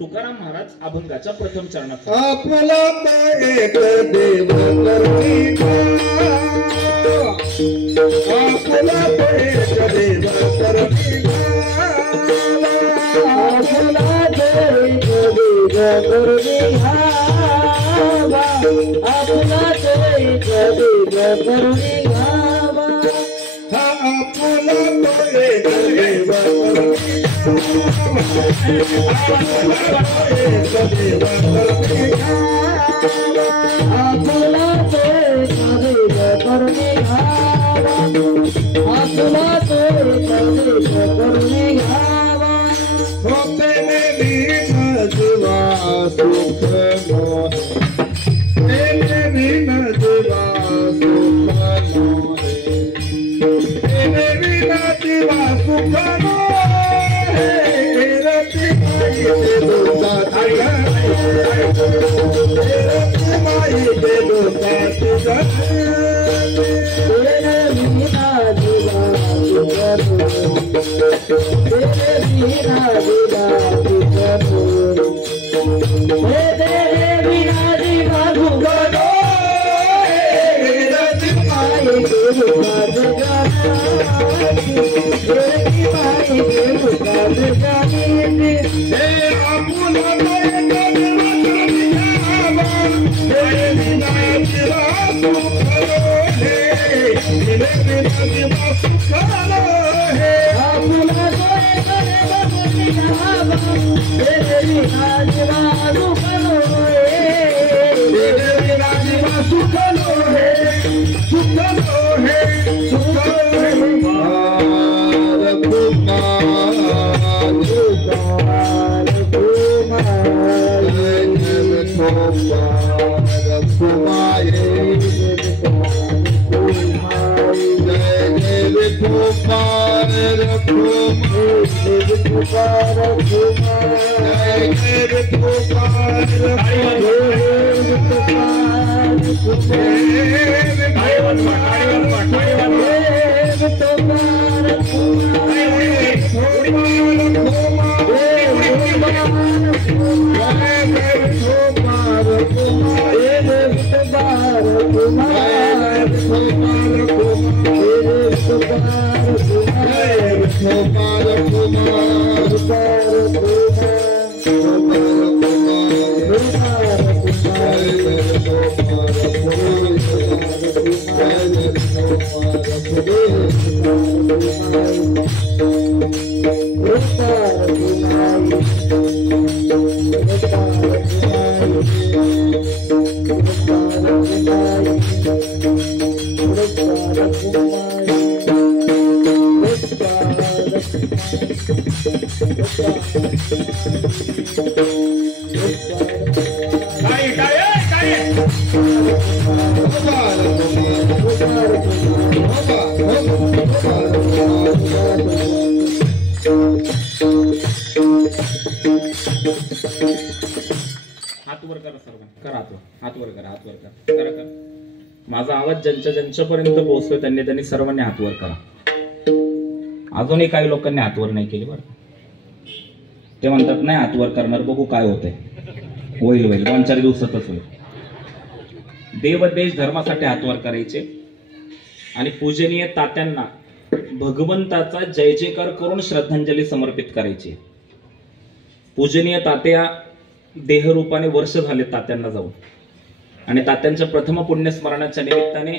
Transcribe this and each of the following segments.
तुकाराम महाराज अभंगाच्या प्रथम चरणात आपला एक देव करविला, आपला एक देव करविला, आपला एक देव करविला, आपला एक देव करविला, आपला एक देव माझा आवाज ज्यांच्यापर्यंत पोहोचतोय त्यांनी सर्वांनी हात वर करा. अजूनही काही लोकांनी हात वर नाही केले बरं. ते म्हणतात नाही हात वर करणार, बघू काय होतंय. होईल 2-4 दिवसातच होईल. देव देश धर्मासाठी हात वर करायचे आणि पूजनीय तात्यांना भगवंताचा जय जयकार करून श्रद्धांजली समर्पित करायची. पूजनीय तात्या देहरूपाने वर्ष झाले तात्यांना जाऊन, आणि तात्यांच्या प्रथम पुण्यस्मरणाच्या निमित्ताने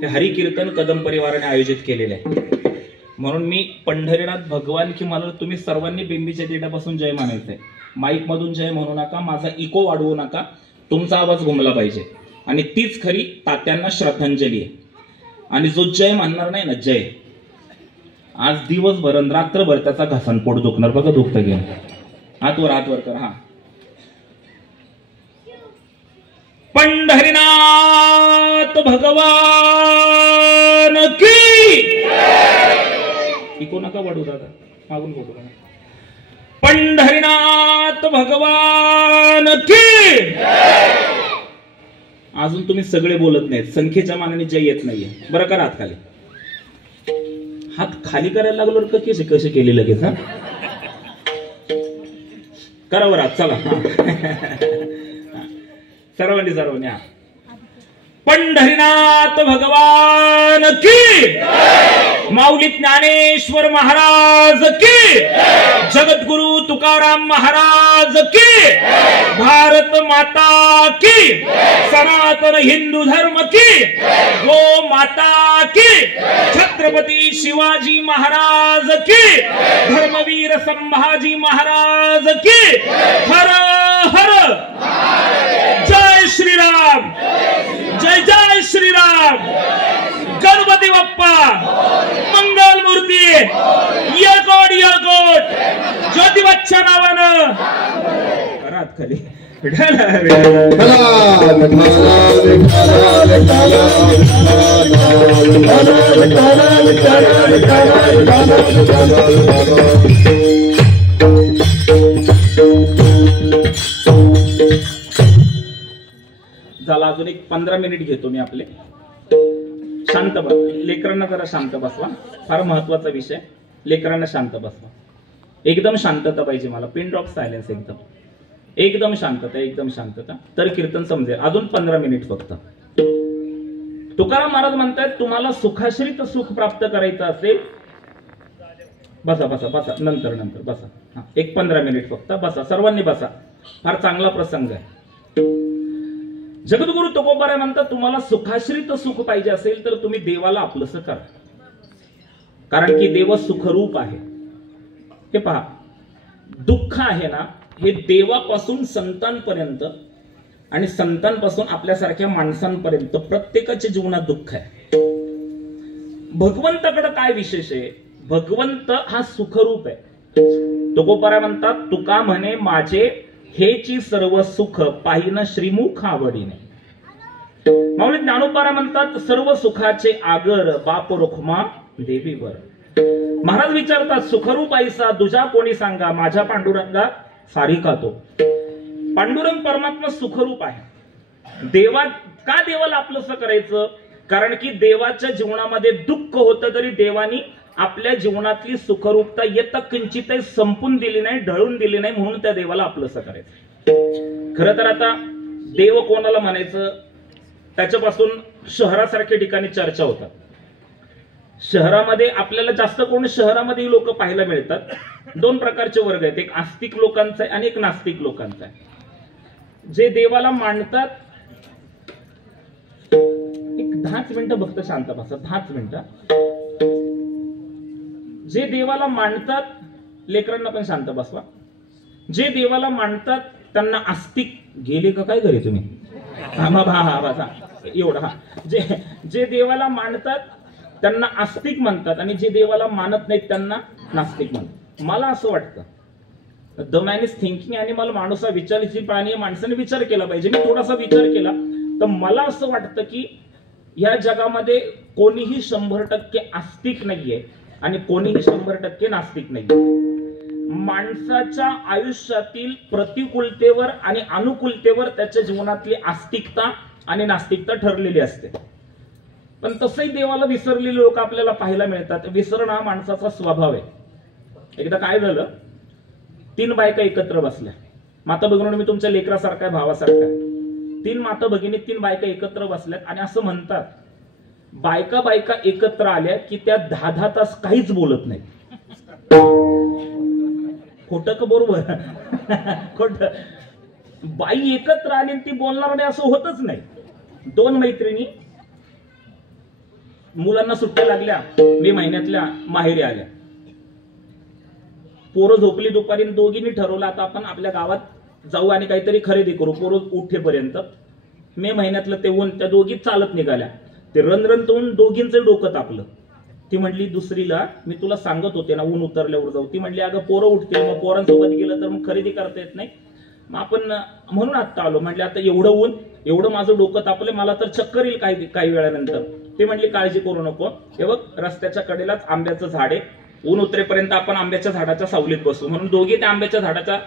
हे हरिकीर्तन कदम परिवाराने आयोजित केलेले आहे. म्हणून मी पंढरीनाथ भगवान की मला तुम्ही सर्वांनी बिंबीच्या तिठापासून जय म्हणायचंय. माईक मधून जय म्हणू नका, माझा इको वाढवू नका, तुमचा आवाज घुमला पाहिजे. आणि तीच खरी तात्यांना श्रद्धांजली आहे. आणि जो जय म्हणणार नाही ना, जय आज दिवसभर रात्रभर त्याचा घासणपोट दुखणार. बघा दुखतं घेऊन हात वर कर. हा, पंढरीनाथ भगवान की इको नका वाढू दादा, मागून बोलू. पंढरीनाथ भगवान की. अजून तुम्ही सगळे बोलत नाहीत, संख्येच्या मानाने जय येत नाहीये. बरं करा हात खाली. हात खाली करायला लागलो कसे केले लगेच. हा, करावर हात चला. सर्वांनी हा. पंढरीनाथ भगवान की, माऊली ज्ञानेश्वर महाराज की, जगद्गुरु तुकाराम महाराज की, भारत माता की, सनातन हिंदू धर्म की, गो माता की, छत्रपती शिवाजी महाराज की, धर्मवीर संभाजी महाराज की. हर हर जय श्रीराम, जय जय श्रीराम. गणपती बाप्पा मंगल मूर्ती, येळकोट ज्योतिबाच्या नावानं रात खाली. झाला. अजून एक 15 मिनिट घेतो मी आपले. शांत बस, लेकरांना जरा शांत बसवा. फार महत्वाचा विषय. लेकरांना शांत बसवा. एकदम शांतता पाहिजे मला. Pin drop silence. एकदम शांतता. तर कीर्तन समजेल. अजून 15 मिनिट फक्त. तुकाराम महाराज म्हणतात तुम्हाला सुखाश्रित सुख प्राप्त करायचं असेल, बसा. नंतर बसा. एक 15 मिनिट फक्त बसा. सर्वांनी बसा. फार चांगला प्रसंग आहे. जगद्गुरु तुकोबाराय म्हणतात तुम्हाला सुखाश्रित सुख पाहिजे असेल तर तुम्ही देवाला आपलंसं करा. कारण की देव सुखरूप आहे. हे पहा, दुःख आहे ना, हे देवापासून संतांपर्यंत आणि संतांपासून आपल्यासारख्या माणसांपर्यंत प्रत्येकाच्या जीवनात दुःख आहे. भगवंताकडे काय विशेष आहे? भगवंत हा सुखरूप आहे. तुकोबाराय म्हणतात तुका म्हणे माझे हेची सर्व सुख पाहिन श्रीमुख आवडीने. माऊली ज्ञानोबाराय म्हणतात सर्व सुखाचे आगर बाप रुखमा देवीवर. महाराज विचारतात सुखरूप ऐसा दुजा कोणी सांगा, माझ्या पांडुरंगा सारी का तो. पांडुरंग परमात्मा सुखरूप आहे. का देवाला आपलंसं करायचं? कारण की देवाच्या जीवनामध्ये दुःख होतं तरी देवानी आपल्या जीवनातली सुखरूपता येता किंचितही संपून दिली नाही, ढळून दिली नाही, म्हणून त्या देवाला आपलंसं करायचं. खरं तर आता देव कोणाला म्हणायचं त्याच्यापासून शहरासारख्या ठिकाणी चर्चा होतात. शहरामध्ये आपल्याला जास्त कोण शहरामध्ये लोक पाहायला मिळतात. 2 प्रकारचे वर्ग आहेत. एक आस्तिक लोकांचा आहे आणि एक नास्तिक लोकांचा आहे. जे देवाला मानतात, एक 10 मिनिटं फक्त शांत बसा. 10 मिनिटं. जे देवाला मानतात, लेकरांना पण शांत बसवा. जे देवाला मानतात त्यांना आस्तिक गेले का काय घरी तुम्ही? एवढा. जे देवाला मानतात त्यांना आस्तिक म्हणतात आणि जे देवाला मानत नाहीत त्यांना नास्तिक म्हणतात. मला असं वाटतं the man is thinking animal. माणूस हा विचारशील प्राणी आहे. माणसाने विचार केला पाहिजे. मी थोडासा विचार केला तर मला असं वाटतं की या जगामध्ये कोणीही 100% आस्तिक नाहीये आणि कोणीही 100% नास्तिक नाहीये. माणसाच्या आयुष्यातील प्रतिकूलतेवर आणि अनुकूलतेवर त्याच्या जीवनातली आस्तिकता आणि नास्तिकता ठरलेली असते. पण तसंही देवाला विसरलेले लोक आपल्याला पाहायला मिळतात. विसरणं हा माणसाचा स्वभाव आहे. एकदा काय झालं, 3 बायका एकत्र बसल्या. माता भगिनी, मी तुमच्या लेकरासारखा भावासारखा. 3 माता भगिनी 3 बायका एकत्र बसल्यात आणि असं म्हणतात बायका एकत्र आल्या की त्या 10 तास काहीच बोलत नाही. खोटं का बरोबर? खोटं. बाई एकत्र आली ती बोलणार नाही असं होतच नाही. 2 मैत्रिणी मुलांना सुट्ट्या लागल्या, मे महिन्यातल्या माहेरी आल्या. पोरं झोपली दुपारी. दोघींनी ठरवलं आता आपण आपल्या गावात जाऊ आणि काहीतरी खरेदी करू पोरं उठेपर्यंत. मे महिन्यातलं ते ऊन. त्या दोघी चालत निघाल्या. ते रण तोंड दोघींचं डोकं तापलं. ती म्हणली दुसरीला मी तुला सांगत होते ना ऊन उतरल्यावर जाऊ. ती म्हणली अगं पोरं उठतील, मग पोरांसोबत गेलं तर मग खरेदी करता येत नाही, मग आपण म्हणून आता आलो. म्हणले आता एवढं ऊन, एवढं माझं डोकं तापले, मला तर चक्कर येईल काही वेळानंतर. ती म्हणली काळजी करू नको, हे बघ रस्त्याच्या कडेलाच आंब्याचं झाड आहे, ऊन उतरेपर्यंत आपण आंब्याच्या झाडाच्या सावलीत बसू. म्हणून दोघे त्या आंब्याच्या झाडाच्या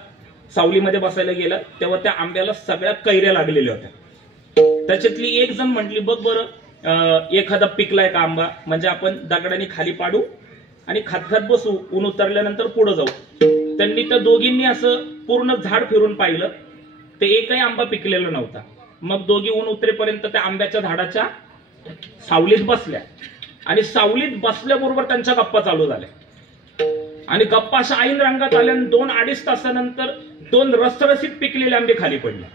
सावलीमध्ये बसायला गेलं. तेव्हा त्या आंब्याला सगळ्या कैऱ्या लागलेल्या होत्या. त्याच्यातली एक जण म्हटली बघ बरं एखादा पिकलाय का आंबा, म्हणजे आपण दगडाने खाली पाडू आणि खात बसू, ऊन उतरल्यानंतर पुढे जाऊ. त्यांनी त्या दोघींनी असं पूर्ण झाड फिरून पाहिलं, ते एकही आंबा पिकलेला नव्हता. मग दोघी ऊन उतरेपर्यंत त्या आंब्याच्या झाडाच्या सावलीत बसल्या आणि सावलीत बसल्याबरोबर त्यांच्या गप्पा चालू झाल्या. आणि गप्पा अशा ऐन रंगात आल्या आणि 2-2.5 तासानंतर 2 रसरशीत पिकलेले आंबे खाली पडले.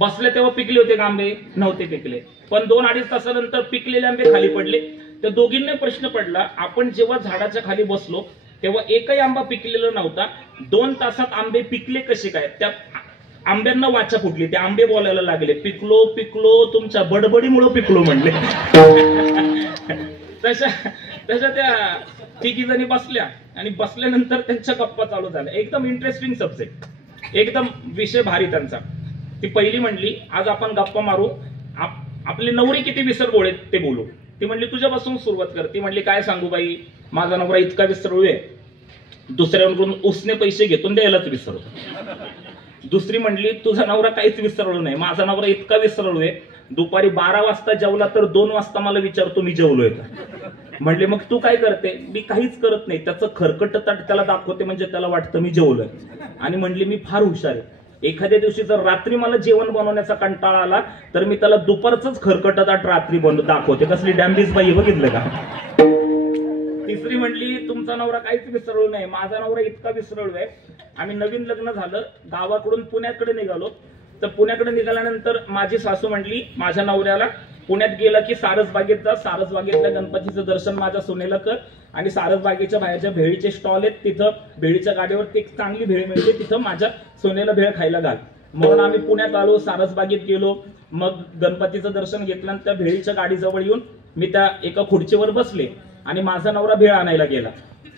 बसले तेव्हा पिकले होते का आंबे? नव्हते पिकले. पण 2-2.5 तासानंतर पिकलेले आंबे खाली पडले. त्या दोघींना प्रश्न पडला, आपण जेव्हा झाडाच्या खाली बसलो तेव्हा एकही आंबा पिकलेला नव्हता, 2 तासात आंबे पिकले कसे काय? त्या आंब्यांना वाचा फुटली. ते आंबे बोलायला लागले, पिकलो पिकलो तुमच्या बडबडीमुळे पिकलो म्हणले. तशा त्या तिघी जणी बसल्या आणि बसल्यानंतर त्यांच्या गप्पा चालू झाल्या. एकदम इंटरेस्टिंग सब्जेक्ट, एकदम विषय भारी त्यांचा. ती पहिली म्हणली, आज आपण गप्पा मारू, आपले नवरे किती विसरबोळे ते बोलू. ती म्हणली, तुझ्यापासून सुरुवात कर. ती म्हणली, काय सांगू बाई, माझा नवरा इतका विसरू आहे, दुसऱ्यांकडून उसने पैसे घेतून द्यायलाच विसरतो. दुसरी म्हणली, तुझा नवरा काहीच विसरलो नाही, माझा नवरा इतका विसरलो आहे, दुपारी 12 वाजता जेवला तर 2 वाजता मला विचारतो मी जेवलोय का. म्हणले, मग तू काय करते? मी काहीच करत नाही, त्याचं खरकट ताट त्याला दाखवते म्हणजे त्याला वाटतं मी जेवलोय. आणि म्हणली, मी फार हुशार आहे, एखाद्या दिवशी जर रात्री मला जेवण बनवण्याचा कंटाळा आला तर मी त्याला दुपारच खरकट ताट रात्री दाखवते. कसली डॅम्बीज बाई, बघितलं का. तिसरी म्हणली, तुमचा नवरा काहीच विसरलो नाही, माझा नवरा इतका विसरलो आहे, आम्ही नवीन लग्न झालं, गावाकडून पुण्याकडे निघालो, तर पुण्याकडे निघाल्यानंतर माझी सासू म्हणली माझ्या नवऱ्याला, पुण्यात गेला की सारसबागेत जा, सारसबागेतल्या गणपतीचं दर्शन माझ्या सोनेला कर, आणि सारसबागेच्या बाहेरच्या भेळीचे स्टॉल आहेत, तिथं भेळीच्या गाडीवरती एक चांगली भेळ मिळते, तिथं माझ्या सोनेला भेळ खायला घाल. म्हणून आम्ही पुण्यात आलो, सारसबागेत गेलो, मग गणपतीचं दर्शन घेतलं, त्या भेळीच्या गाडीजवळ येऊन मी त्या एका खुर्चीवर बसले आणि माझा नवरा भेळ आणायला गेला.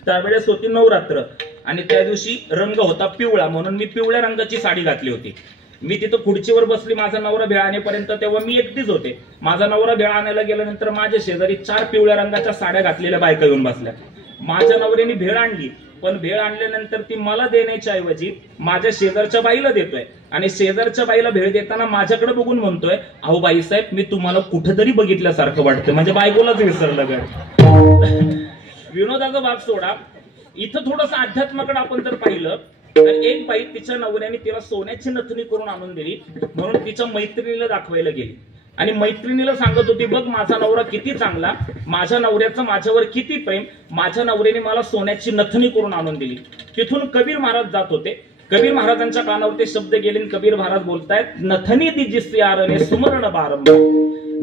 त्यावेळेस होती नवरात्र आणि त्या दिवशी रंग होता पिवळा, म्हणून मी पिवळ्या रंगाची साडी घातली होती. मी तिथं खुर्चीवर बसली, माझा नवरा भेळ आणेपर्यंत, तेव्हा मी एकटीच होते. माझा नवरा भेळ आणायला गेल्यानंतर माझ्या शेजारी 4 पिवळ्या रंगाच्या साड्या घातलेल्या बायका येऊन बसल्या. माझ्या नवऱ्याने भेळ आणली, पण भेळ आणल्यानंतर ती मला देण्याच्या ऐवजी माझ्या शेजारच्या बाईला देतोय, आणि शेजारच्या बाईला भेळ देताना माझ्याकडे बघून म्हणतोय, अहो बाईसाहेब, मी तुम्हाला कुठेतरी बघितल्यासारखं वाटतं, म्हणजे बायकोलाच विसरलं गं. विनोदाचा भाग सोडा, इथं थोडंसं अध्यात्माकडे आपण जर पाहिलं तर एक बाई तिच्या नवऱ्याने तिला सोन्याची नथनी करून आणून दिली, म्हणून तिच्या मैत्रिणीला दाखवायला गेली आणि मैत्रिणीला सांगत होती, बघ माझा नवरा किती चांगला, माझ्या नवऱ्याचं माझ्यावर किती प्रेम, माझ्या नवऱ्याने मला सोन्याची नथनी करून आणून दिली. तिथून कबीर महाराज जात होते. कबीर महाराजांच्या कानावर ते शब्द गेले. कबीर महाराज बोलतायत, नथनी दिजिस यारने सुमरण बारंबार,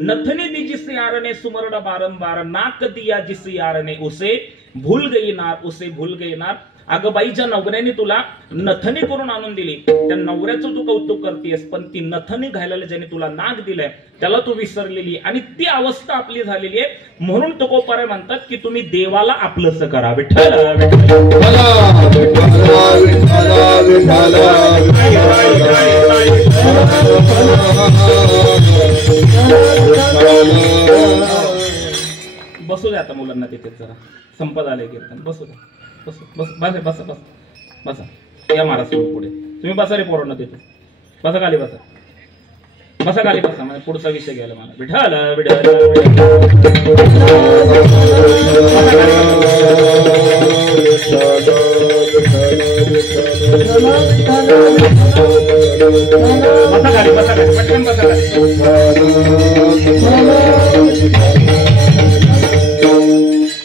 नथनी दिजिस यारने सुमरण बारंबार, नाक दिया जिस यारने उसे भूल गई नार, उसे भूल गई नार. अगं बाई, ज्या नवऱ्याने तुला नथनी करून आणून दिली त्या नवऱ्याचं तू कौतुक करतेस, पण ती नथनी घालायला ज्याने तुला नाक दिलंय त्याला तू विसरलेली, आणि ती अवस्था आपली झालेली आहे. म्हणून तुकोबाराय म्हणतात की तुम्ही देवाला आपलंसं करा. विठ्ठल बसू द्या आता मुलांना तिथे, जरा संपत आलंय कीर्तन, बसू द्या, बस बस बस बस बस बसा. या महाराज पुढे तुम्ही बसा रे पोरांना तिथे, बसा खाली, बसा बसा खाली, बसा. म्हणजे पुढचा विषय घ्यायला मला. विठ्ठल बसा खाली, बसा खाली, पटकन बसा खाली.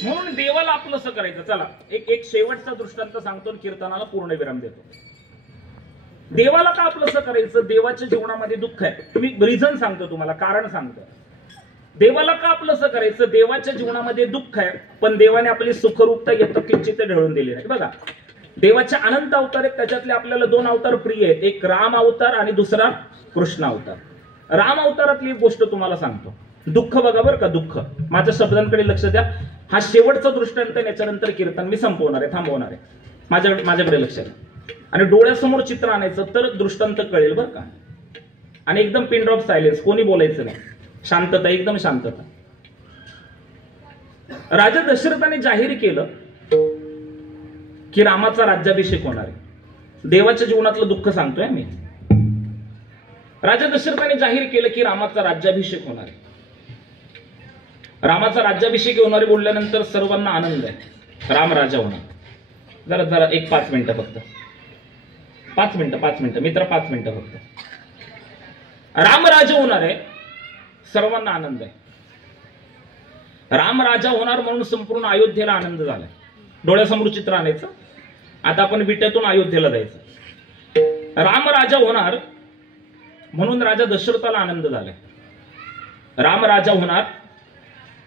म्हणून देवाला आपलंसं करायचं. चला एक शेवटचा दृष्टांत सांगतो, कीर्तनाला पूर्ण विराम देतो. देवाला का आपलंसं करायचं? देवाच्या जीवनामध्ये दुःख आहे. तुम्ही रिझन सांगतो, तुम्हाला कारण सांगतो. देवाला का आपलंसं करायचं? देवाच्या जीवनामध्ये दुःख आहे, पण देवाने आपली सुखरूपता यथाकिंचित ढळून दिली नाही. बघा, देवाचे अनंत अवतार आहेत, त्याच्यातले आपल्याला 2 अवतार प्रिय आहेत, एक राम अवतार आणि दुसरा कृष्ण अवतार. राम अवतारातली एक गोष्ट तुम्हाला सांगतो. दुःख बघा बरं का, दुःख. माझ्या शब्दांकडे लक्ष द्या. हा शेवटचा दृष्टांत, याच्यानंतर कीर्तन मी संपवणार आहे, थांबवणार आहे. माझ्याकडे लक्ष द्या आणि डोळ्यासमोर चित्र आणायचं तर दृष्टांत कळेल बरं का. आणि एकदम पिन ड्रॉप सायलेन्स, कोणी बोलायचं नाही, शांतता, एकदम शांतता. राजा दशरथाने जाहीर केलं की रामाचा राज्याभिषेक होणार आहे. देवाच्या जीवनातलं दुःख सांगतोय मी. राजा दशरथाने जाहीर केलं की रामाचा राज्याभिषेक होणार आहे. रामाचा राज्याभिषेक होणार आहे बोलल्यानंतर सर्वांना आनंद आहे, राम राजा होणार. जरा जरा एक 5 मिनिटं फक्त, 5 मिनिटं मित्र, 5 मिनिटं फक्त. राम राजा होणार आहे, सर्वांना आनंद आहे. राम राजा होणार म्हणून संपूर्ण अयोध्येला आनंद झालाय. डोळ्यासमोर चित्र आणायचं. आता आपण विट्यातून अयोध्येला जायचं. राम राजा होणार म्हणून राजा दशरथाला आनंद झालाय. राम राजा होणार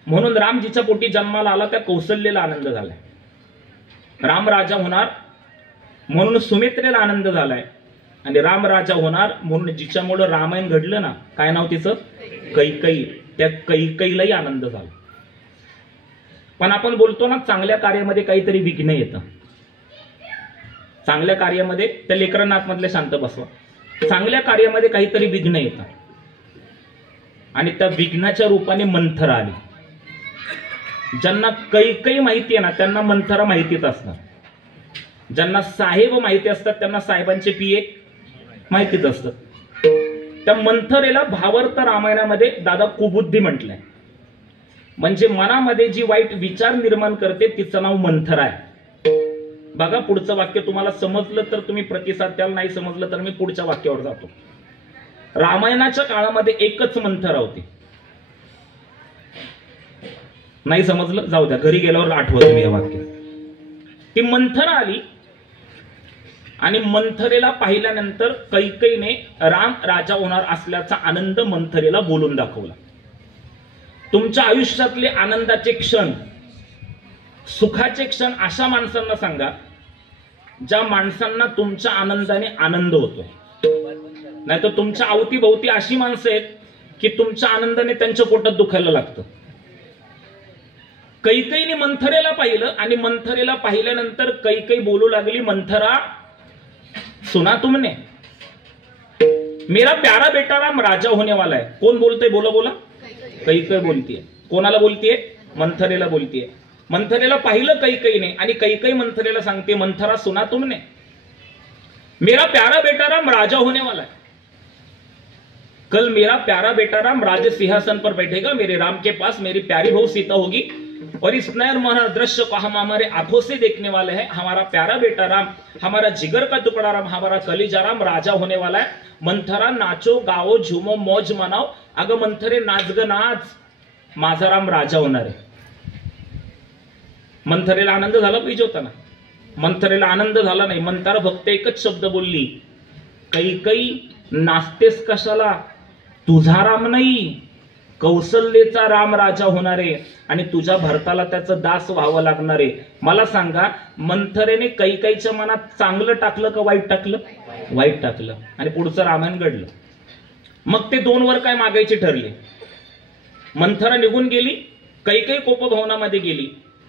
म्हणून रामजीच्या पोटी जन्माला आला त्या कौशल्येला आनंद झालाय. राम राजा होणार म्हणून सुमित्रेला आनंद झालाय. आणि राम राजा होणार म्हणून जिच्यामुळे रामायण घडलं ना, काय नाव तिचं, कैकई, त्या कैकईलाही आनंद झाला. पण आपण बोलतो ना, चांगल्या कार्यामध्ये काहीतरी विघ्न येतं. चांगल्या कार्यामध्ये, त्या लेकरांना आतमधले शांत बसवा, चांगल्या कार्यामध्ये काहीतरी विघ्न येतं. आणि त्या विघ्नाच्या रूपाने मंथरा आली. ज्यांना कैकई माहिती आहे ना, त्यांना मंथरा माहितीच असणार. ज्यांना साहेब माहिती असतात त्यांना साहेबांचे पिये माहितीच असतात. त्या मंथरेला भावार्थ रामायणामध्ये दादा कुबुद्धी म्हटलंय. म्हणजे मनामध्ये जी वाईट विचार निर्माण करते तिचं नाव मंथरा आहे. बघा, पुढचं वाक्य तुम्हाला समजलं तर तुम्ही प्रतिसाद द्याल, नाही समजलं तर मी पुढच्या वाक्यावर जातो. रामायणाच्या काळामध्ये एकच मंथरा होती. नाही समजलं जाऊ द्या, घरी गेल्यावर आठवत मी हे वाक्य. ती मंथरा आली आणि मंथरेला पाहिल्यानंतर कैकईने राम राजा होणार असल्याचा आनंद मंथरेला बोलून दाखवला. तुमच्या आयुष्यातले आनंदाचे क्षण, सुखाचे क्षण अशा माणसांना सांगा ज्या माणसांना तुमच्या आनंदाने आनंद होतो. नाही तर तुमच्या अवतीभोवती अशी माणसं आहेत की तुमच्या आनंदाने त्यांच्या पोटात दुखायला लागतं. कैकईने मंथरेला पाहिलं आणि मंथरेला पाहिल्यानंतर कैकई बोलू लागली, मंथरा सुना तुमने, मेरा प्यारा बेटा राम राजा होने वाला है. कोण बोलतंय, बोला बोला. कैकई बोलतीये. कोणाला बोलतीये? मंथरेला बोलतीये. मंथरेला पाहिलं कैकईने आणि कैकई मंथरेला सांगते, मंथरा सुना तुमने, मेरा प्यारा बेटा राम राजा होने वाला है. कल मेरा प्यारा बेटा राम राज सिंहासन पर बैठेगा. मेरे राम के पास मेरी प्यारी बहू सीता होगी और इस नयनमोहना दृश्य को हम हमारे आंखों से देखने वाले हैं. हमारा प्यारा बेटा राम, हमारा जिगर का टुकड़ा राम, हमारा कलीजा राम राजा होने वाला है. मंथरा नाचो, गाओ, झुमो, मौज मनाओ. अगं मंथरे नाच ग नाच, माझा राम राजा होणार आहे. मंथरेला आनंद झाला पाहिजे होता ना. मंथरेला आनंद झाला नाही. मंथरा फक्त एकच शब्द बोलली, कैकई नाचतेस कशाला, तुझा राम नाही, कौशल्येचा राम राजा होणार आहे आणि तुझ्या भरताला त्याचं दास व्हावं लागणार आहे. मला सांगा, मंथरेने कैकईच्या मनात चांगलं टाकलं का वाईट टाकलं? वाईट टाकलं. आणि पुढचं रामायण घडलं. मग ते 2 वर काय मागायचे ठरले. मंथरा निघून गेली, कैकई कोपभवनामध्ये गेली.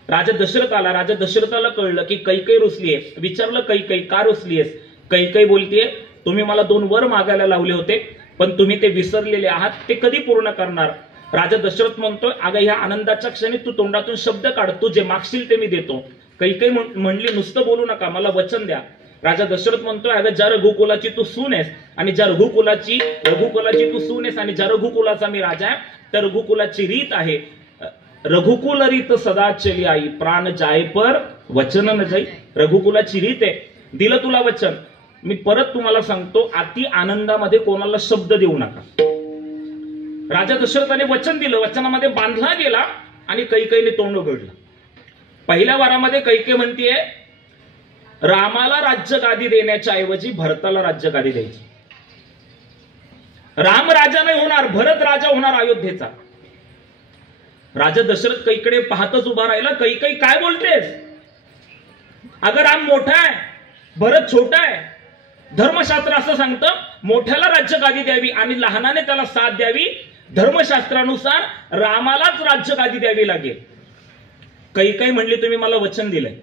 राजा दशरथ आला. राजा दशरथाला कळलं की कैकई रुसली आहे. विचारलं, कैकई का रुसली आहेस? कैकई बोलतीये, तुम्ही मला 2 वर मागायला लावले होते पण तुम्ही ते विसरलेले आहात, ते कधी पूर्ण करणार? राजा दशरथ म्हणतोय, अगं ह्या आनंदाच्या क्षणी तू तोंडातून शब्द काढ, तू जे मागशील ते मी देतो. कैकई म्हणली, नुसतं बोलू नका, मला वचन द्या. राजा दशरथ म्हणतोय, अगं ज्या रघुकुलाची तू सून आहेस आणि ज्या रघुकुलाची तू सून आहेस आणि ज्या रघुकुलाचा मी राजा आहे, त्या रघुकुलाची रीत आहे, रघुकुल रीत सदा चली आई, प्राण जाय पर वचन न जाई. रघुकुलाची रीत आहे, दिलं तुला वचन. मी परत तुम्हाला सांगतो, अति आनंदामध्ये कोणाला शब्द देऊ नका. राजा दशरथाने वचन दिलं, वचनामध्ये बांधला गेला आणि कैकईने तोंड उघडलं. पहिल्या वारामध्ये कैकई म्हणतीये, रामाला राज्य गादी देण्याच्या ऐवजी भरताला राज्य गादी द्यायची. राम राजा नाही होणार, भरत राजा होणार अयोध्येचा. राजा दशरथ कैकडे पाहतच उभा राहिला. कैकई काय बोलतेस? अगं राम मोठा आहे, भरत छोटा आहे. धर्मशास्त्र असं सांगतं, मोठ्याला राज्य गादी द्यावी आणि लहानाने त्याला साथ द्यावी. धर्मशास्त्रानुसार रामालाच राज्य गादी द्यावी लागेल. कैकई म्हणली, तुम्ही मला वचन दिलंय.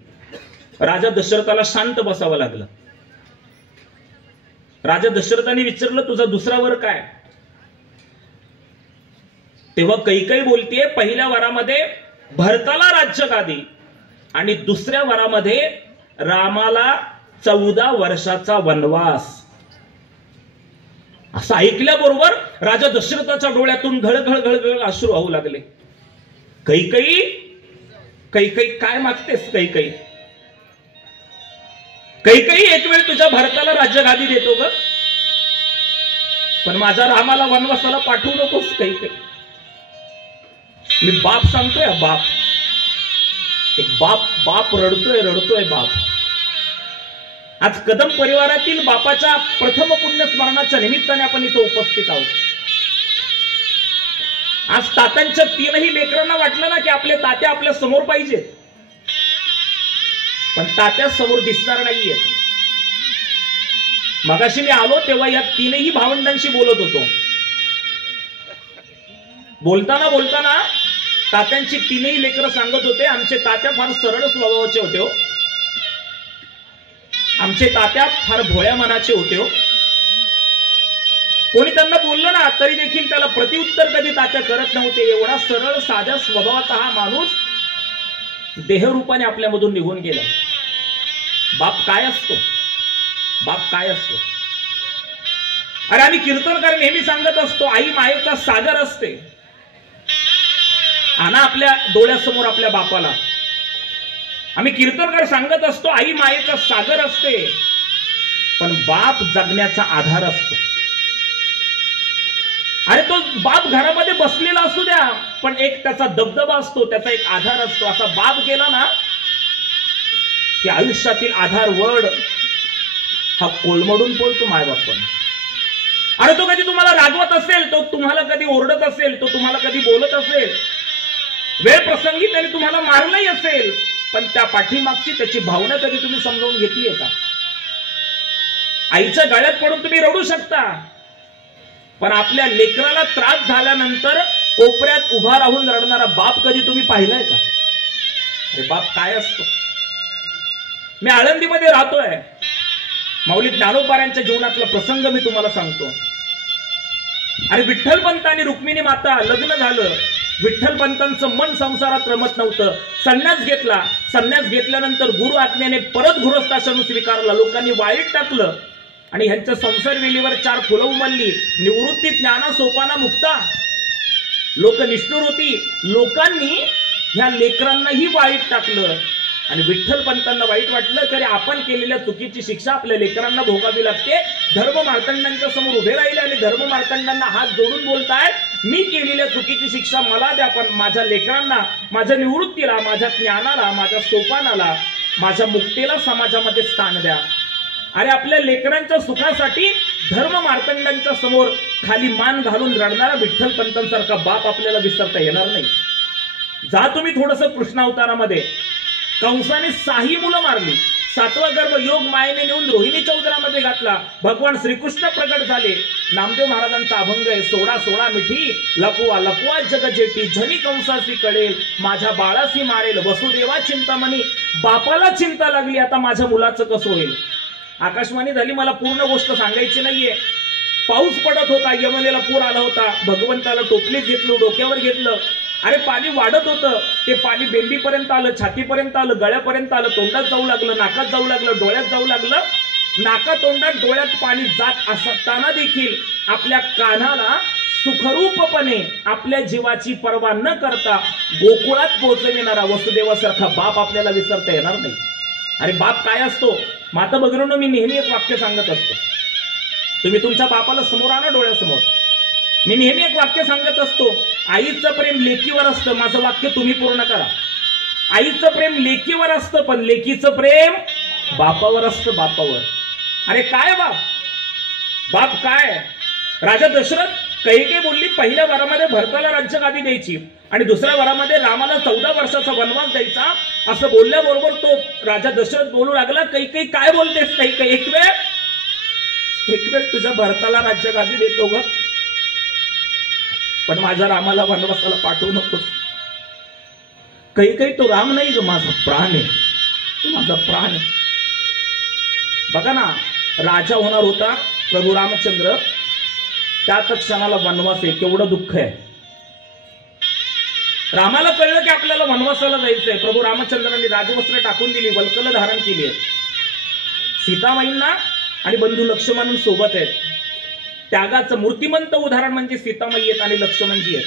राजा दशरथाला शांत बसावं लागलं. राजा दशरथाने विचारलं, तुझा दुसरा वर काय? तेव्हा कैकई बोलतीये, पहिल्या वरामध्ये भरताला राज्य गादी आणि दुसऱ्या वरामध्ये रामाला 14 वर्षाचा वनवास. असं ऐकल्याबरोबर राजा दशरथाच्या डोळ्यातून घळघळ घळघळ अश्रू वाहू लागले. कैकई, कैकई काय मागतेस? कैकई कैकेयी एक वेळ तुझ्या भरताला राज्यगादी देतो ग, पण माझ्या रामाला वनवासाला पाठवू नकोस कैकेयी. मी बाप सांगतोय, बाप एक बाप रडतोय बाप. आज कदम परिवारातील बापाच्या प्रथम पुण्यस्मरणाच्या निमित्ताने आपण इथं उपस्थित आहोत. आज तात्यांच्या तीनही लेकरांना वाटलं ना की आपले तात्या आपल्या समोर पाहिजेत, पण तात्या समोर दिसणार नाहीये. मगाशी मी आलो तेव्हा या तीनही भावंडांशी बोलत होतो. बोलताना तात्यांची तीनही लेकरं सांगत होते, आमचे तात्या फार सरळ स्वभावाचे होते हो, आमचे तात्या फार भोळ्या मनाचे होते हो. कोणी त्यांना बोललं ना तरी देखील त्याला प्रतिउत्तर कधी तात्या करत नव्हते. एवढा सरळ साध्या स्वभावाचा हा माणूस देहरूपाने आपल्यामधून निघून गेला. बाप काय असतो, बाप काय असतो. अरे आम्ही कीर्तनकार नेहमी सांगत असतो, आई मायेचा सागर असते. आणा आपल्या डोळ्यासमोर आपल्या बापाला. आम्ही कीर्तनकार सांगत असतो, आई मायेचा सागर असते, पण बाप जगण्याचा आधार असतो. अरे तो बाप घरामध्ये बसलेला असू द्या, पण एक त्याचा दबदबा असतो, त्याचा एक आधार असतो. असा बाप गेला ना की आयुष्यातील आधार वड हा कोलमडून पडतो मायबापाने. अरे तो कधी तुम्हाला रागवत असेल, तो तुम्हाला कधी ओरडत असेल, तो तुम्हाला कधी बोलत असेल, वेळ प्रसंगी त्याने तुम्हाला मारलंही असेल, पण त्या पाठीमागची त्याची भावना कधी तुम्ही समजावून घेतलीये का? आईच्या गळ्यात पडून तुम्ही रडू शकता, पण आपल्या लेकराला त्रास झाल्यानंतर कोपऱ्यात उभा राहून रडणारा बाप कधी तुम्ही पाहिलाय का? अरे बाप काय असतो. मी आळंदीमध्ये राहतोय. माऊली ज्ञानोबारांच्या जीवनातला प्रसंग मी तुम्हाला सांगतो. अरे विठ्ठलपंत आणि रुक्मिणी माता लग्न झालं. विठ्ठलपंतांचं मन संसारात रमत नव्हतं. संन्यास घेतला. संन्यास घेतल्यानंतर गुरु आज्ञेने परत गृहस्थाश्रम स्वीकारला. लोकांनी वाळीत टाकलं आणि ह्यांच्या संसार वेलीवर 4 फुलं उमलली. निवृत्ती ज्ञाना सोपाना मुक्ता. लोक निष्ठुर होती. लोकांनी ह्या लेकरांनाही वाळीत टाकलं आणि विठ्ठलपंतांना वाईट वाटलं, तरी आपण केलेल्या चुकीची शिक्षा आपल्या लेकरांना भोगावी लागते. धर्म मार्तंडांच्या समोर उभे राहिले आणि धर्म मार्तंडांना हात जोडून बोलतायत, मी केलेल्या चुकीची शिक्षा मला द्या, पण माझ्या लेकरांना, माझ्या निवृत्तीला, माझ्या ज्ञानाला, माझ्या सोपानाला, माझ्या मुक्तीला समाजामध्ये स्थान द्या. अरे आपल्या लेकरांच्या सुखासाठी धर्म मार्तंडांच्या समोर खाली मान घालून रडणारा विठ्ठलपंतांसारखा बाप आपल्याला विसरता येणार नाही. जा तुम्ही थोडंसं कृष्णावतारामध्ये. कंसाने 6 मुलं मारली. 7वा गर्भ योग मायेने नेऊन रोहिणीच्या उदरामध्ये घातला. भगवान श्रीकृष्ण प्रकट झाले. नामदेव महाराजांचा अभंग आहे, सोडा सोडा मिठी लपवा लपवा जग जेठी, झनी कंसासी कळेल माझ्या बाळासी मारेल, वसुदेवा चिंतामणी. बापाला चिंता लागली, आता माझ्या मुलाचं कसं होईल. आकाशवाणी झाली, मला पूर्ण गोष्ट सांगायची नाहीये. पाऊस पडत होता, यमुनेला पूर आला होता. भगवंताला टोपलीत घेतलं, डोक्यावर घेतलं. अरे पाणी वाढत होतं. ते पाणी बेंबीपर्यंत आलं, छातीपर्यंत आलं, गळ्यापर्यंत आलं, तोंडात जाऊ लागलं, नाकात जाऊ लागलं, डोळ्यात जाऊ लागलं. नाका तोंडात डोळ्यात पाणी जात असताना देखील आपल्या कानाला सुखरूपपणे आपल्या जीवाची पर्वा न करता गोकुळात पोहोचविणारा वसुदेवासारखा बाप आपल्याला विसरता येणार नाही. अरे बाप काय असतो. माता भगिनींनो, मी नेहमी एक वाक्य सांगत असतो. तुम्ही तुमच्या बापाला समोर आणा, डोळ्यासमोर. मी नेहमी एक वाक्य सांगत असतो, आईचं प्रेम लेकीवर असतं. माझं वाक्य तुम्ही पूर्ण करा. आईचं प्रेम लेकीवर असतं, पण लेकीचं प्रेम बापावर असतं, बापावर. अरे काय बाप, बाप काय. राजा दशरथ, कैकेयी बोलली पहिल्या वरामध्ये भरताला राज्यगादी द्यायची आणि दुसऱ्या वरामध्ये रामाला 14 वर्षाचा वनवास द्यायचा. असं बोलल्याबरोबर तो राजा दशरथ बोलू लागला, कैकेयी काय बोलतेस कैकेयी, एक वेळ तुझ्या भरताला राज्यगादी देतो ग, पण माझ्या रामाला वनवासाला पाठवू नकोस. कैकेयी तो राम नाही ग, माझा प्राण आहे, तो माझा प्राण आहे. बघा ना, राजा होणार होता प्रभू रामचंद्र, त्याच क्षणाला वनवास आहे. केवढं दुःख आहे. रामाला कळलं की आपल्याला वनवासाला जायचंय. प्रभू रामचंद्रांनी राजवस्त्र टाकून दिली, वल्कल धारण केली आहे. सीतामाईंना आणि बंधू लक्ष्मण सोबत आहेत. त्यागाचं मूर्तिमंत उदाहरण म्हणजे सीतामाई आहेत आणि लक्ष्मणजी आहेत.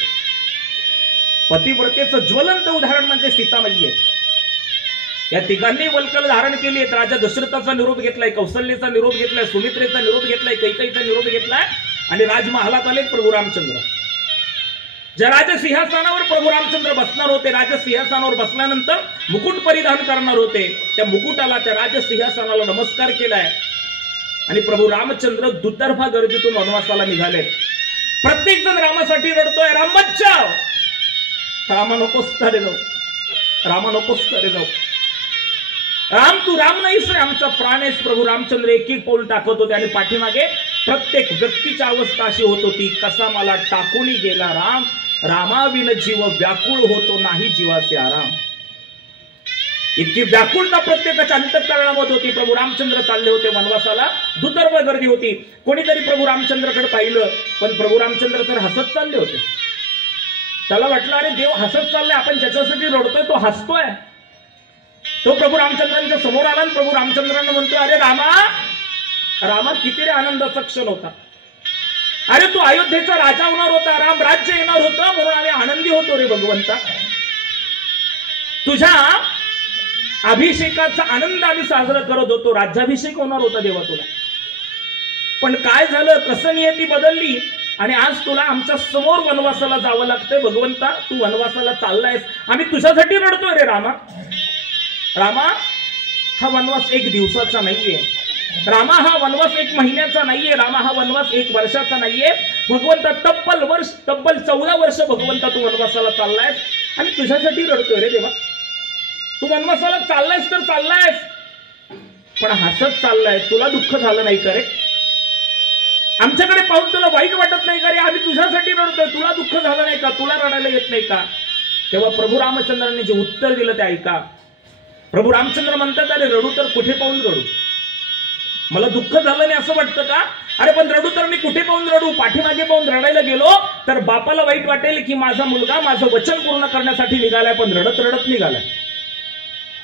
पतिव्रतेचं ज्वलंत उदाहरण म्हणजे सीतामाई आहेत. या तिघांनी वल्कल धारण केली. राजा दशरथाचा निरोप घेतलाय, कौशल्याचा निरोप घेतलाय, सुमित्रेचा निरोप घेतलाय, कैकेयीचा निरोप घेतलाय आणि राजमहालात आले प्रभू रामचंद्र. ज्या राजसिंहासनावर प्रभू रामचंद्र बसणार होते, राजसिंहासनावर बसल्यानंतर मुकुट परिधान करणार होते, त्या मुकुटाला, त्या राजसिंहासनाला नमस्कार केलाय आणि प्रभू रामचंद्र दुतर्फा गर्दीतून वनवासाला निघाले. प्रत्येक जण रामासाठी रडतोय, राम बचाव, रामा नकोस रे जाऊ, रामा नकोस रे जाऊ, राम तू राम नाहीस रे, आमचा प्राण आहेस. प्रभू रामचंद्र एक एक पाऊल टाकत होते आणि पाठीमागे प्रत्येक व्यक्तीची अवस्था अशी होत होती, कसा मला टाकून गेला राम, रामाविन जीव व्याकुळ होतो नाही जीवाचे आराम. इतकी व्याकुळता प्रत्येकाच्या अंतःकरणामध्ये होती. प्रभू रामचंद्र चालले होते वनवासाला, दुतर्फ गर्दी होती. कोणीतरी प्रभू रामचंद्रकडे पाहिलं, पण प्रभू रामचंद्र तर हसत चालले होते. त्याला वाटलं अरे देव हसत चाललाय, आपण ज्याच्यासाठी रडतोय तो हसतोय. तो प्रभू रामचंद्रांच्या समोर आला आणि प्रभू रामचंद्रांना म्हणतो, अरे रामा, रामा किती रे आनंदाचा क्षण होता. अरे तू अयोध्येचा राजा होणार होता, राम राज्य येणार होतं, म्हणून आम्ही आनंदी होतो रे भगवंता. तुझ्या अभिषेकाचा आनंद आम्ही साजरा करत होतो, राज्याभिषेक होणार होता देवा तुला. पण काय झालं, कसं नियती बदलली आणि आज तुला आमच्या समोर वनवासाला जावं लागतंय. भगवंता तू वनवासाला चाललायस, आम्ही तुझ्यासाठी रडतोय रे रामा. रामा हा वनवास एक दिवसाचा नाहीये, रामा हा वनवास एक महिन्याचा नाहीये, रामा हा वनवास एक वर्षाचा नाहीये. भगवंता तब्बल 14 वर्ष भगवंता तू वनवासाला चाललायस आणि तुझ्यासाठी रडतोय रे देवा. तू वनवासाला चाललायस तर चाललायस, पण हसत चाललाय, तुला दुःख झालं नाही का रे? आमच्याकडे पाहून तुला वाईट वाटत नाही का रे? आम्ही तुझ्यासाठी रडतोय, तुला दुःख झालं नाही का? तुला रडायला येत नाही का? तेव्हा प्रभू रामचंद्रांनी जे उत्तर दिलं ते ऐका. प्रभू रामचंद्र म्हणतात, अरे रडू तर कुठे पाहून रडू, मला दुःख झालं नाही असं वाटतं का? अरे पण रडू तर मी कुठे पाहून रडू? पाठीमागे पाहून रडायला गेलो तर बापाला वाईट वाटेल की माझा मुलगा माझं वचन पूर्ण करण्यासाठी निघालाय पण रडत रडत निघालाय.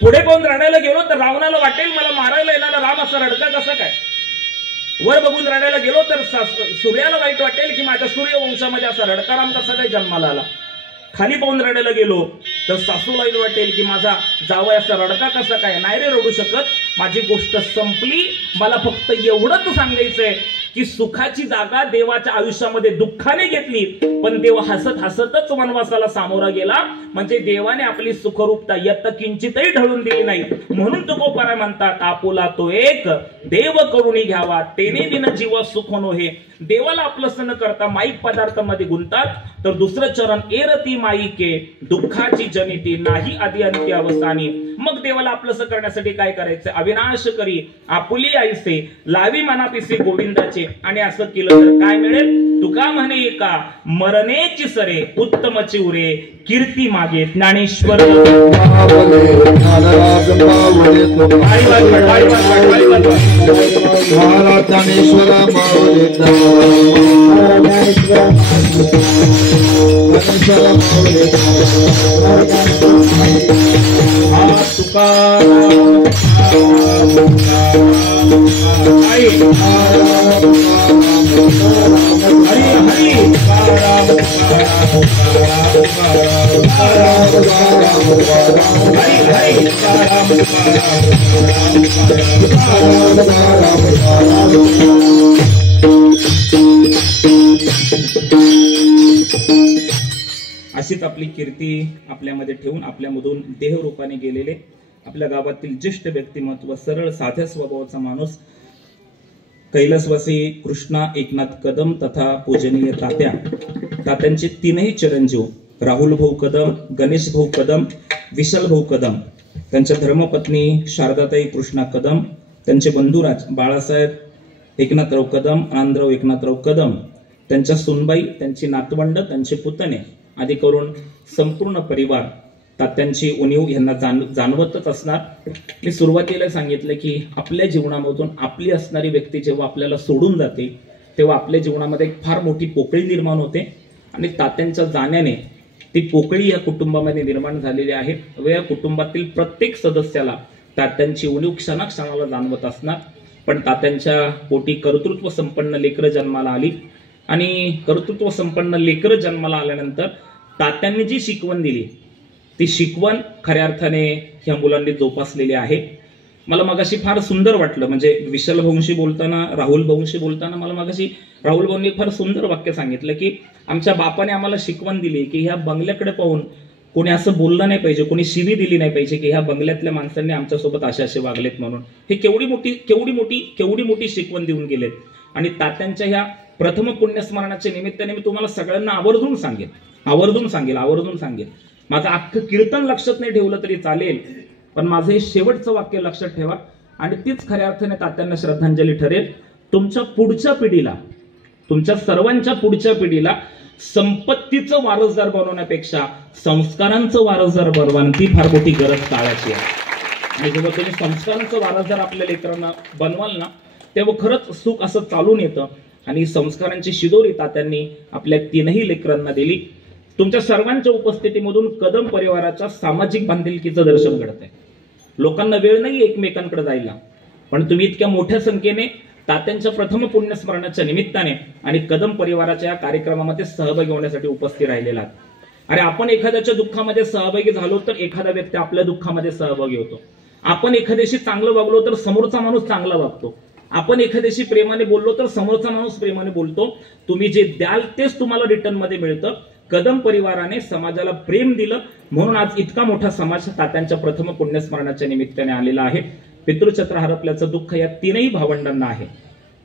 पुढे पाहून रडायला गेलो तर रावणाला वाटेल मला मारायला येणारा राम असा रडका कसं काय? वर बघून रडायला गेलो तर सूर्याला वाईट वाटेल की माझ्या सूर्यवंशामध्ये असा रडका राम कसा काय जन्माला आला. खाली पाहून रडायला गेलो तर सासूला वाटेल की माझा जावई असा रडका कसा काय. नाही रे रडू शकत, माझी गोष्ट संपली. मला फक्त एवढंच सांगायचंय की सुखाची जागा देवाच्या आयुष्यामध्ये दुःखाने घेतली, पण देव हसत हसतच वनवासाला सामोरा गेला. म्हणजे देवाने आपली सुखरूपता यत किंचितही ढळून दिली नाही. म्हणून तुकोबाराय म्हणतात, आपुला तो एक देव करुणी घ्यावा, तेने विन जीव सुख नो हे. देवाला आपलं न करता माईक पदार्थामध्ये गुंतात. तर दुसरं चरण, एरती माईके दुःखाची जनिती नाही आधी अंती अवसानी. मग देवाला आपलंस करण्यासाठी काय करायचं? अविनाश करी आपुली आईसे लावी मनापिसे गोविंदाचे. आणि असं केलं तर काय मिळेल? तुका म्हणे एका मरणेची सरे उत्तम चिवरे कीर्ती मागे ज्ञानेश्वर. अशीच आपली कीर्ती आपल्यामध्ये ठेवून आपल्यामधून देहरूपाने गेलेले आपल्या गावातील ज्येष्ठ व्यक्तिमत्व, सरळ साध्या स्वभावाचा माणूस, कैलासवासी कृष्णा एकनाथ कदम तथा पूजनीय तात्यांचे तीनही चिरंजीव राहुल भाऊ कदम, गणेश भाऊ कदम, विशाल भाऊ कदम, त्यांच्या धर्मपत्नी शारदाताई कृष्णा कदम, त्यांचे बंधुराज बाळासाहेब एकनाथराव कदम, आनंदराव एकनाथराव कदम, त्यांच्या सुनबाई, त्यांची नातवंड, त्यांचे पुतणे आदी करून संपूर्ण परिवार तात्यांची उणीव यांना जाणवतच असणार. मी सुरुवातीला सांगितलं की आपल्या जीवनामधून आपली असणारी व्यक्ती जेव्हा आपल्याला सोडून जाते तेव्हा आपल्या जीवनामध्ये एक फार मोठी पोकळी निर्माण होते आणि तात्यांच्या जाण्याने ती पोकळी या कुटुंबामध्ये निर्माण झालेली आहे व या कुटुंबातील प्रत्येक सदस्याला तात्यांची उणीव क्षणाक्षणाला जाणवत असणार. पण तात्यांच्या पोटी कर्तृत्व संपन्न लेकरं जन्माला आली आणि कर्तृत्व संपन्न लेकरं जन्माला आल्यानंतर तात्यांनी जी शिकवण दिली ती शिकवण खऱ्या अर्थाने ह्या मुलांनी जोपासलेली आहे. मला मगाशी फार सुंदर वाटलं, म्हणजे विशाल भाऊंशी बोलताना, राहुल भाऊंशी बोलताना मला मगाशी राहुल भाऊंनी फार सुंदर वाक्य सांगितलं की आमच्या बापाने आम्हाला शिकवण दिली की ह्या बंगल्याकडे पाहून कोणी असं बोललं नाही पाहिजे, कोणी शिवी दिली नाही पाहिजे की ह्या बंगल्यातल्या माणसांनी आमच्यासोबत असे वागलेत म्हणून. हे केवढी मोठी शिकवण देऊन गेलेत. आणि तात्यांच्या ह्या प्रथम पुण्यस्मरणाच्या निमित्ताने मी तुम्हाला सगळ्यांना आवर्जून सांगेल. माझं अख्खं कीर्तन लक्षात नाही ठेवलं तरी चालेल, पण माझं हे शेवटचं वाक्य लक्षात ठेवा आणि तीच खऱ्या अर्थाने तात्यांना श्रद्धांजली ठरेल. तुमच्या पुढच्या पिढीला, तुमच्या सर्वांच्या पुढच्या पिढीला संपत्तीचं वारसदार बनवण्यापेक्षा संस्कारांचं वारसदार बनवा, ती फार मोठी गरज काळाची आहे. आणि जेव्हा तुम्ही संस्कारांचं वारसदार आपल्या लेकरांना बनवाल ना, तेव्हा खरंच सुख असं चालून येतं. आणि संस्कारांची शिदोरी तात्यांनी आपल्या 3ही लेकरांना दिली. तुमच्या सर्वांच्या उपस्थितीमधून कदम परिवाराच्या सामाजिक बांधिलकीचं दर्शन घडतंय. लोकांना वेळ नाही एकमेकांकडे जायला, पण तुम्ही इतक्या मोठ्या संख्येने तात्यांच्या प्रथम पुण्यस्मरणाच्या निमित्ताने आणि कदम परिवाराच्या या कार्यक्रमामध्ये सहभागी होण्यासाठी उपस्थित राहिलेला आहात. अरे आपण एखाद्याच्या दुःखामध्ये सहभागी झालो तर एखादा व्यक्ती आपल्या दुःखामध्ये सहभागी होतो. आपण एखाद्याशी चांगलं वागलो तर समोरचा माणूस चांगला वागतो. आपण एखाद्याशी प्रेमाने बोललो तर समोरचा माणूस प्रेमाने बोलतो. तुम्ही जे द्याल तेच तुम्हाला रिटर्न मध्ये मिळतं. कदम परिवाराने समाजाला प्रेम दिलं म्हणून आज इतका मोठा समाज तात्यांच्या प्रथम पुण्यस्मरणाच्या निमित्ताने आलेला आहे. पितृछत्र हरपल्याचं दुःख या 3ही भावंडांना आहे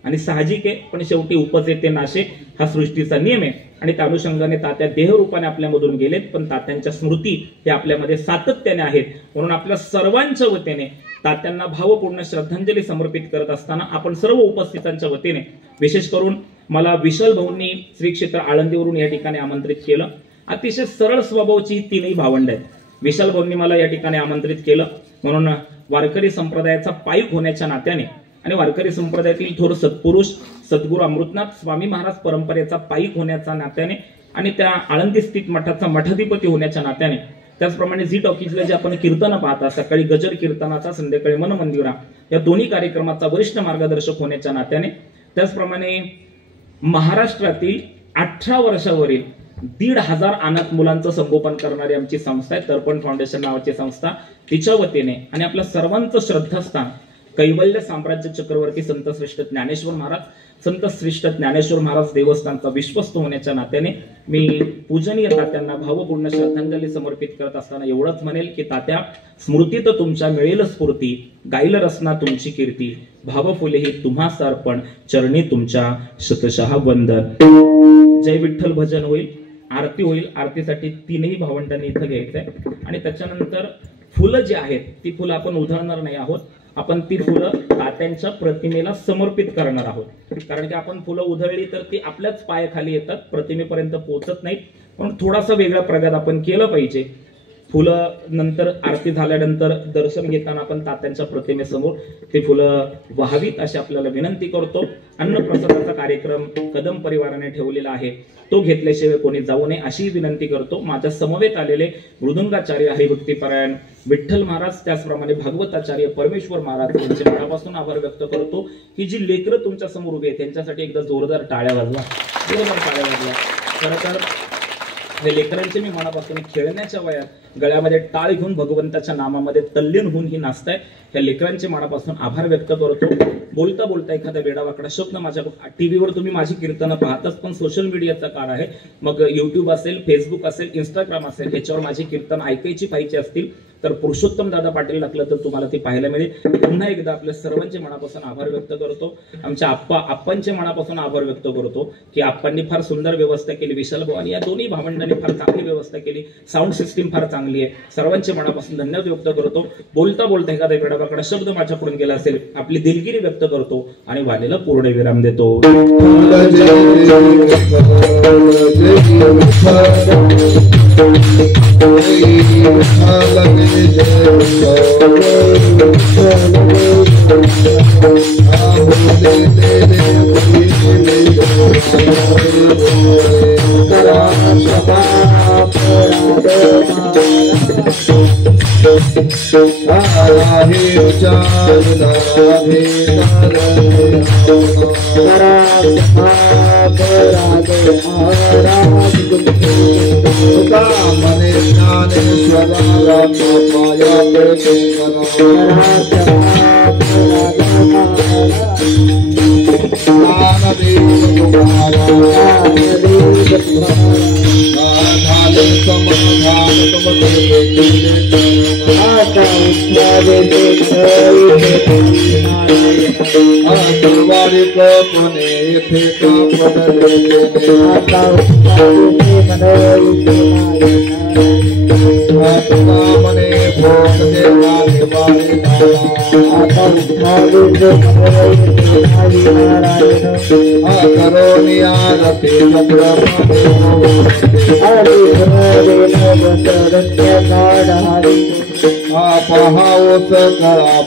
आणि साहजिक आहे, पण शेवटी उपजेते नाशे हा सृष्टीचा नियम आहे. आणि त्या अनुषंगाने तात्या देहरूपाने आपल्यामधून गेलेत, पण तात्यांच्या स्मृती हे आपल्यामध्ये सातत्याने आहेत. म्हणून आपल्या सर्वांच्या वतीने तात्यांना भावपूर्ण श्रद्धांजली समर्पित करत असताना आपण सर्व उपस्थितांच्या वतीने, विशेष करून मला विशाल भाऊंनी श्री क्षेत्र आळंदीवरून या ठिकाणी आमंत्रित केलं. अतिशय सरळ स्वभावाची ही 3ही भावंड आहेत. विशाल भाऊंनी मला या ठिकाणी आमंत्रित केलं म्हणून वारकरी संप्रदायाचा पाईक होण्याच्या नात्याने आणि वारकरी संप्रदायातील थोर सत्पुरुष सद्गुरू अमृतनाथ स्वामी महाराज परंपरेचा पाईक होण्याच्या नात्याने आणि त्या आळंदी स्थित मठाचा मठाधिपती होण्याच्या नात्याने, त्याचप्रमाणे झी टॉकीजला जे आपण कीर्तन पाहता, सकाळी गजर कीर्तनाचा, संध्याकाळी मन मंदिरा या दोन्ही कार्यक्रमाचा वरिष्ठ मार्गदर्शक होण्याच्या नात्याने, त्याचप्रमाणे महाराष्ट्रातील 18 वर्षावरील 1,500 अनाथ मुलांचं संगोपन करणारी आमची संस्था आहे तर्पण फाउंडेशन नावाची संस्था, तिच्या वतीने आणि आपल्या सर्वांचं श्रद्धास्थान कैवल्य साम्राज्य चक्रवर्ती संत श्रेष्ठ ज्ञानेश्वर महाराज देवस्थानचा विश्वस्त होण्याच्या नात्याने मी पूजनीय तात्यांना भावपूर्ण श्रद्धांजली समर्पित करत असताना एवढंच म्हणेल की तात्या, स्मृतीत तुमच्या मिळेल स्फूर्ती, गाईल रसना तुमची कीर्ती, भाव फुले ही तुम्हा अर्पण, चरणी तुमच्या शतशः वंदन. जय विठ्ठल भजन होईल, आरती होईल. आरतीसाठी 3ही भावंडांनी इथं घ्यायचंय आणि त्याच्यानंतर फुलं जी आहेत ती फुलं आपण उधळणार नाही आहोत. आपण ती फुलं तात्यांच्या प्रतिमेला समर्पित करणार आहोत. कारण की आपण फुलं उधळली तर ती आपल्याच पायाखाली येतात, प्रतिमेपर्यंत पोहोचत नाहीत. पण थोडासा वेगळा प्रघात आपण केलं पाहिजे. फुलं नंतर आरती झाल्यानंतर दर्शन घेताना आपण तात्यांच्या प्रतिमेसमोर ती फुलं वाहावीत अशी आपल्याला विनंती करतो. अन्नप्रसादाचा कार्यक्रम कदम परिवाराने ठेवलेला आहे, तो घेतल्याशिवाय कोणी जाऊ नये अशी विनंती करतो. माझ्या समवेत आलेले मृदुंगाचार्य हरिभक्तीपरायण विठ्ठल महाराज, त्याचप्रमाणे भागवताचार्य परमेश्वर महाराज यांचे मनापासून आभार व्यक्त करतो. ही जी लेकरं तुमच्या समोर उभी आहेत त्यांच्यासाठी एकदा जोरदार टाळ्या वाजवा. खरं तर हे लेकरांचे मी मनापासून खेळण्याच्या वयात गळ्यामध्ये टाळ घेऊन भगवंताच्या नामामध्ये तल्लीन होऊन ही नाचताय. त्या लेकरांचे मनापासून आभार व्यक्त करतो. बोलता बोलता एखादा वेडावाकडा शब्द माझ्या टीव्हीवर तुम्ही माझी कीर्तनं पाहताच, पण सोशल मीडियाचा काळ आहे. मग युट्यूब असेल, फेसबुक असेल, इंस्टाग्राम असेल, याच्यावर माझी कीर्तन ऐकायची पाहिजे असतील तर पुरुषोत्तम दादा पाटील लागलं तर तुम्हाला ती पाहायला मिळेल. पुन्हा एकदा आपल्या सर्वांचे मनापासून आभार व्यक्त करतो. आमच्या आप्पांचे मनापासून आभार व्यक्त करतो की आप्पांनी फार सुंदर व्यवस्था केली. विशाल भाऊ आणि या दोन्ही भावंडांनी फार चांगली व्यवस्था केली. साऊंड सिस्टीम फार चांगली आहे. सर्वांचे मनापासून धन्यवाद व्यक्त करतो. बोलता बोलता एखादा वेडावाकडा शब्द माझ्याकडून गेला असेल आपली दिलगिरी व्यक्त करतो आणि वाणीला पूर्ण विराम देतो. मने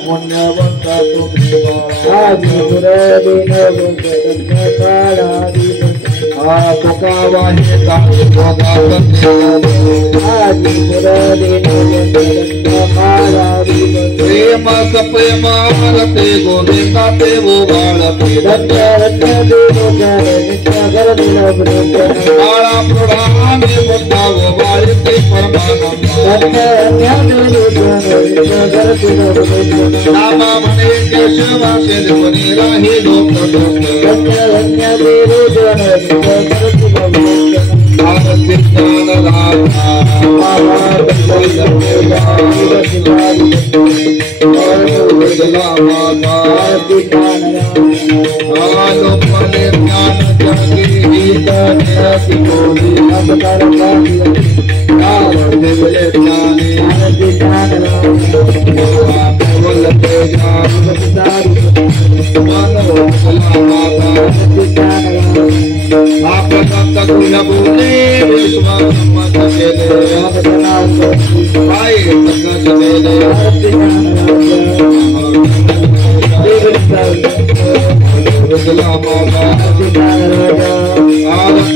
पुण्यवंत प्रेम सप्रेमारते गोविंदा ते वो बाळते बाळा प्रधाने बुद्धा वो बाळते परमानंद नामा म्हणे केशवासे कोणी राही लोक भारती ज्ञान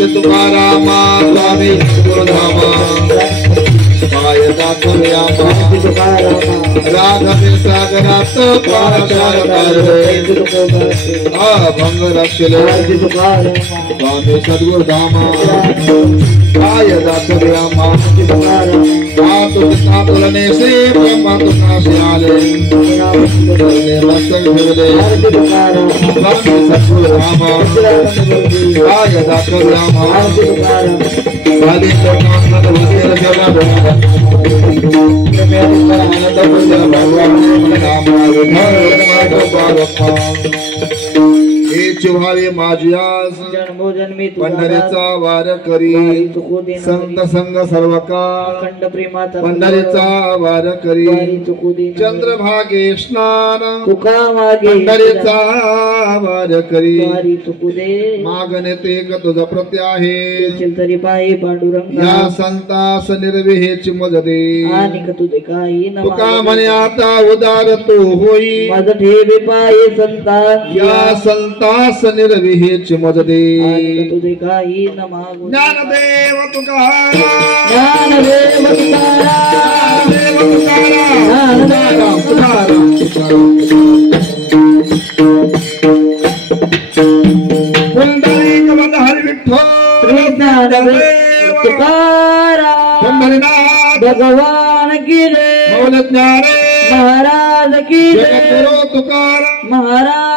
तुकारामा स्वामी गुरुधामा राघवे सागरात भंग रक्षले स्वामी सद्गुरुधामा काय दातव्यामा तुलने से ब्रह्मा तुनाशे आले मस्तक ठेवले स्वामी सद्गुरुधामा काय दातव्यामा वाली कोणानंद वजीर जगा चुभावे माझ्यास पंढरीचा वार करी संत संग सर्व काळ पंढरीचा वार करी चंद्रभागे स्नान पंढरीचा वार करी मागणे ते तुझा प्रत्य आहे या संतास निर्विहेची मज दे तुका म्हणे आता उदार तो होई या संतास निर्विहेची मज दे ज्ञानदेव तुकाराम पुंडलिक हरि विठ्ठल पंढरीनाथ भगवान की जय मौल ज्ञाने महाराज की जय जगद्गुरु तुकाराम महाराज